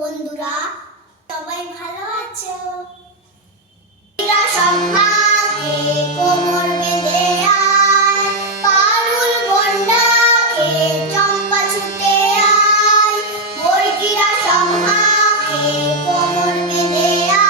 বন্ধুরা, সবাই ভালো আছো? সম্মাকে কোমর বেঁধে আয়, পারুল বন্যাকে চম্পা ছুটে আয়, বর্গিরা সম্মাকে কোমর বেঁধে আয়।